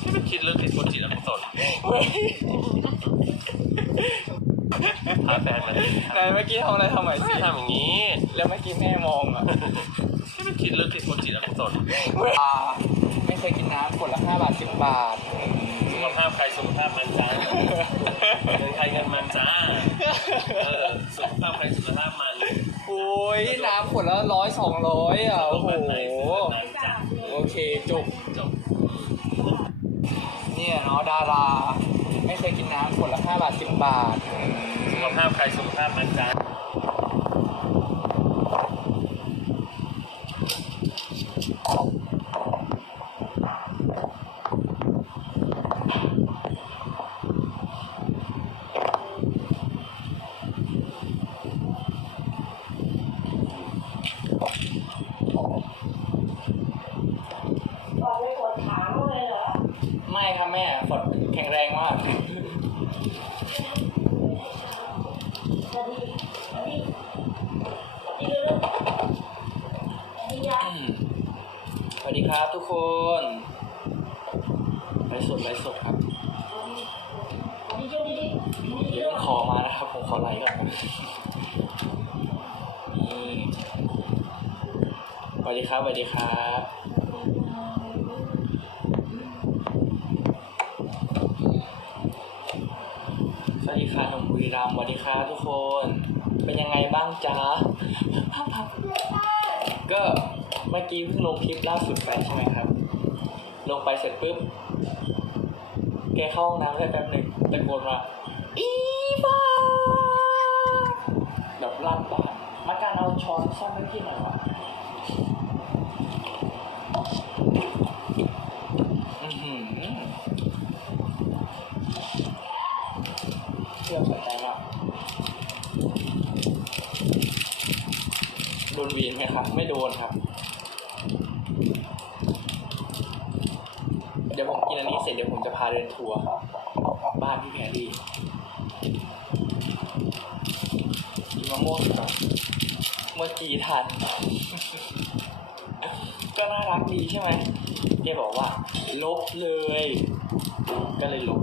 ที่มันคิดเรื่องผิดคนจิตอกุศลพาแฟนมาเลยไหนเมื่อกี้ทำอะไรทำไมสิทำอย่างนี้ แล้วเมื่อกี้แม่มองอะที่มันคิดเรื่องผิดคนจิตอกุศลอ่าไม่เคยกินน้ำขวดละห้าบาทสิบบาทสุขภาพใครสุขภาพมันจ้าเงินใครเงินมันจ้าเออสุขภาพใครสุขภาพมันโอ้ยน้ำขวดละร้อยสองร้อยอะโอ้โหสุขภาพไหนสุขภาพนั้นจ้าโอเคจบ จบ เนี่ยเนาะ ดารา ไม่เคยกินน้ำขวดละห้าบาทสิบบาท สุขภาพใครสุขภาพมันจ้า ออกไปกดถามเลยเหรอ ไม่ ครับแม่ฝดแข็งแรงมากสวัสดีสวัสดีสวัสดีครับทุกคนไลฟ์สดไลฟ์สดครับเดี๋ยวขอมานะครับ ผมขอไลค์ก่อนสวัสดีครับสวัสดีครับ สวัสดี ค่ะหนุ่มบุรีรัมย์สวัสดีครับทุกคน เป็นยังไงบ้างจ๊ะ ก็เมื่อกี้เพิ่งลงคลิปล่าสุดไปใช่ไหมครับ ลงไปเสร็จปุ๊บ แกเข้าห้องน้ำได้แป๊บหนึ่งตะโกนว่าอีฟ้าแบบลั่นบ้านมาการเอาช้อนซ่อมให้พี่หน่อยวะอือหือเชื่อสายใจมากโด นวีนไหมครับ ไม่โดนครับ เดี๋ยวผมกินอันนี้เสร็จเดี๋ยวผมจะพาเดินทัวร์บ้านพี่แพรรี่กินมะม่วงก่อนเมื่อกี้ทัน ก็น่ารักดีใช่ไหมแกบอกว่า ลบเลย ก็เลยลบ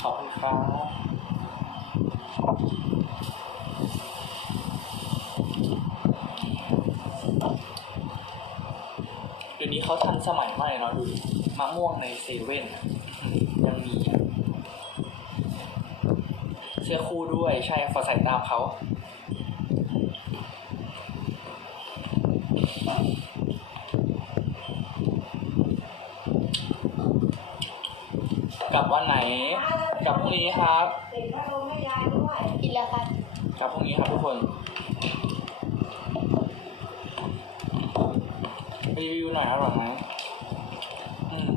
ขอบคุณครับเดี๋ยวนี้เขาทัน สมัยมากเลยเนาะดูดิมะม่วงในเซเว่นอะยังมีอะเสื้อคู่ด้วยใช่ขอใส่ตามเขากลับวันไหนกลับพรุ่งนี้ครับติดพัดลมให้ยายด้วยกินแล้วครับกลับพรุ่งนี้ครับทุกคน รีวิวหน่อยอร่อยไหมอืม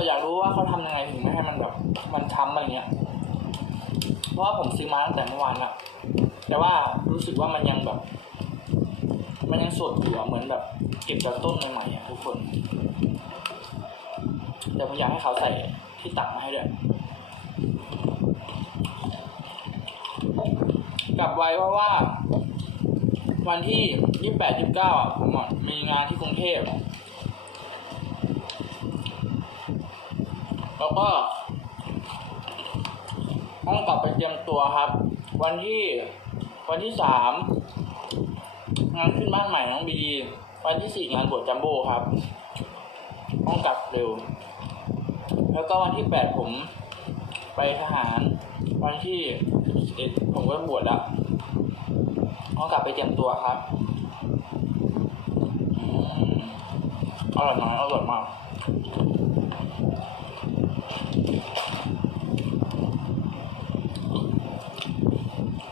ก็อยากรู้ว่าเขาทำยังไงถึงไม่ให้มันแบบมันช้ำอะไรเงี้ย เพราะว่าผมซื้อมาตั้งแต่เมื่อวานละแต่ว่ารู้สึกว่ามันยังแบบ มันยังสดอยู่อะเหมือนแบบเก็บจากต้นใหม่ๆอะทุกคน แต่ผมอยากให้เขาใส่ที่ตักมาให้ด้วยกลับไว้เพราะว่า วันที่ยี่แปดยี่เก้าอะผมมีงานที่กรุงเทพ แล้วก็ต้องกลับไปเตรียมตัวครับ วันที่วันที่สามงานขึ้นบ้านใหม่น้องบี วันที่สี่งานบวชจัมโบ้ครับต้องกลับเร็ว แล้วก็วันที่แปดผมไปทหาร วันที่สิบเอ็ดผมก็บวชแล้วต้องกลับไปเตรียมตัวครับอืมอร่อยมากอร่อยมาก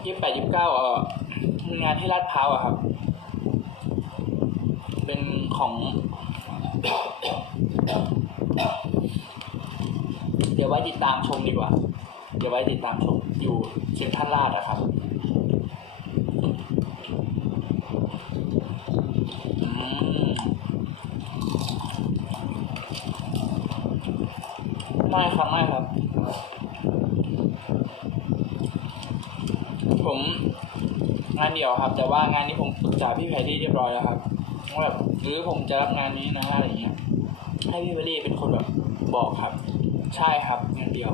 ยี่แปดยี่สิบเก้าเออมีงานที่ลาดพร้าวอะครับ เป็นของ เดี๋ยวไว้ติดตามชมดีกว่า เดี๋ยวไว้ติดตามชมอยู่เซ็นทรัลลาดอะครับไม่ครับไม่ครับ ผมงานเดียวครับ แต่ว่างานนี้ผมปรึกษาพี่แพรรี่เรียบร้อยแล้วครับว่าแบบหรือผมจะรับงานนี้นะอะไรเงี้ยให้พี่เบลลี่เป็นคนแบบบอกครับ ใช่ครับงินเดียว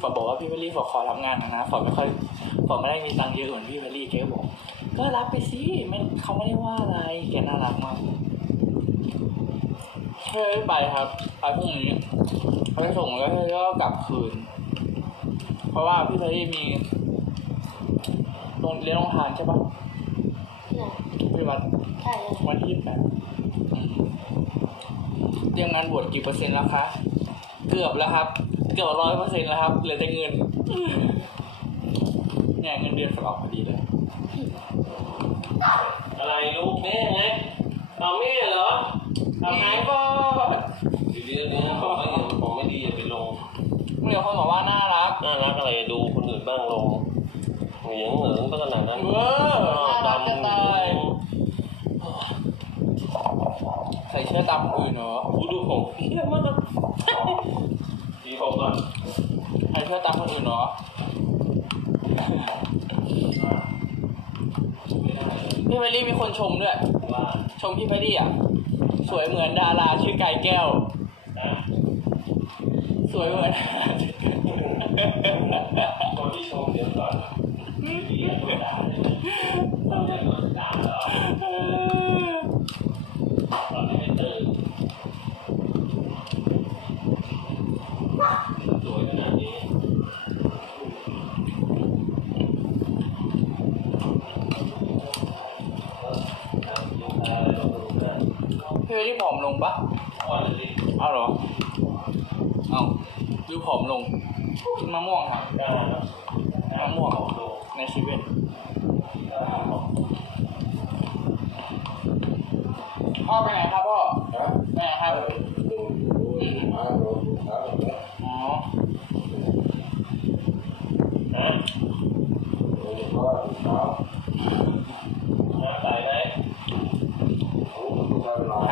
ฝอบอกว่าพี่เบลลี่ฝอขอรับงานนะนะฝอไม่ค่อยฝอไม่ได้มีตังค์เยอะเหมือนพี่เบลลี่แกบอก ก็รับไปสิไม่เขาไม่ได้ว่าอะไรแกน่ารักมากเฮ้ยไปครับไปพรุ่งนี้ไปส่งแล้วก็กลับคืน เพราะว่าพี่เบลลี่มี โรงเรียนโรงทานใช่ปะที่ไหนที่วัดใช่เลยวันที่ยี่สิบแปดเตรียมงานบวชกี่เปอร์เซ็นต์แล้วคะ เกือบแล้วครับ เกือบร้อยเปอร์เซ็นต์แล้วครับ เหลือแต่เงินเนี่ยเงินเดือนฝากออกพอดีเลย อะไรลูกแม่ไงเอาแม่เหรอเอาไหนก็ดีดีนี้ของไม่ดีของไม่ดีอย่าไปลง เมื่อคนบอกว่าน่ารัก น่ารักอะไรดูคนอื่นบ้างลง เหนียงเหนิงก็ขนาดนั้นเวอร์น่ารักจะตายใส่เสื้อตามคนอื่นเหรอกูดูผมเพี้ยมากดีผมก่อนใส่เสื้อตามคนอื่นเหรอพี่เบลลี่มีคนชมด้วยว่าชมพี่เบลลี่อะ สวยเหมือนดาราชื่อไก่แก้วนะสวยเหมือนคนที่ชมเดี๋ยวก่อนดีโดนด่าเลยเราจะโดนด่าเหรอตอนนี้ไม่ตื่นสวยขนาดนี้ พี่เบลลี่ผอมลงปะอ่อนเลยดิเอาเหรอเอาดูผอมลงกินมะม่วงครับกล้าเนอะมะม่วงโลในชีวิตพ่อไปไหนครับพ่อไปไหนครับอ๋อฮะน้ำใสไหม หาย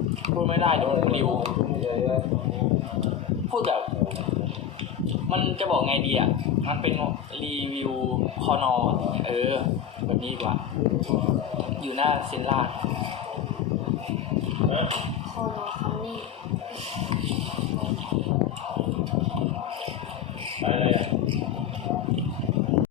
พูดไม่ได้เดี๋ยวมันปลิวพูดแบบมันจะบอกไงดีอะ มันเป็นรีวิวคอนอเออ แบบนี้กว่า อยู่หน้าเซนล่าคอนอคอนนี่ไปเลย